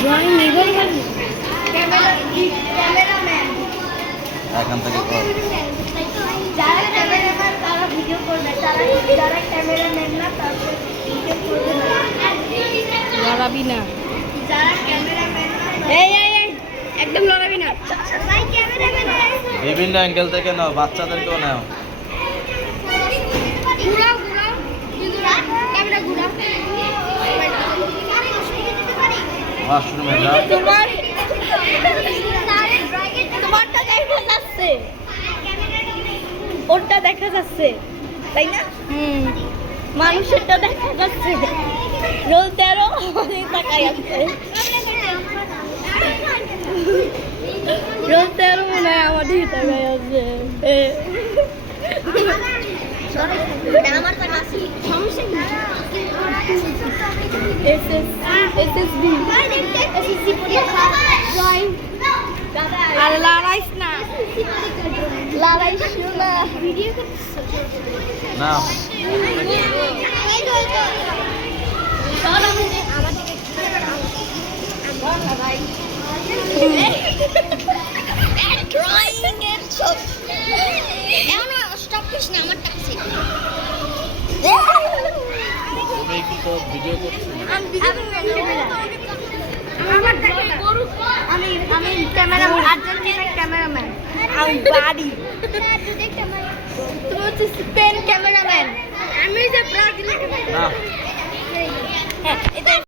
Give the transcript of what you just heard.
Drawing nibble এখান থেকে কর। যারা ক্যামেরাম্যান তারা ভিডিও করবে, যারা ক্যামেরাম্যান না তারা ভিডিও করবে না। লড়াবি না। যারা ক্যামেরাম্যান এই একদম লড়াবি না। ভাই ক্যামেরাম্যান বিভিন্ন অ্যাঙ্গেল থেকে নাও, বাচ্চাদেরকেও নাও। ঘুরাও ক্যামেরা ঘুরাও। ওয়াশরুমে যাও। তোমারটা দেখা যাচ্ছে, ওরটা দেখা যাচ্ছে, তাই না? মানুষেরটা দেখা যাচ্ছে। রোল 13 অনেক তাকাই আছে। রোল 13 মনে হয় আমার দিকে তাকাই আছে। আমার তো কাছে সমস্যা নেই। এসএসবি ড্রয়িং আর লড়াইস না, লড়াইস না। ভিডিও না ড্রয়িং এর সব এমন স্টপ করিস না, আমার টাকা তুমি কি তো ভিডিও করছো? আমি ক্যামেরাম্যান, আর্জেন্টিনার ক্যামেরাম্যান। আমি বাড়ি, তুমি হচ্ছে স্পেন ক্যামেরাম্যান, আমি যে ব্রাজিলের ক্যামেরাম্যান। না হ্যাঁ, এটা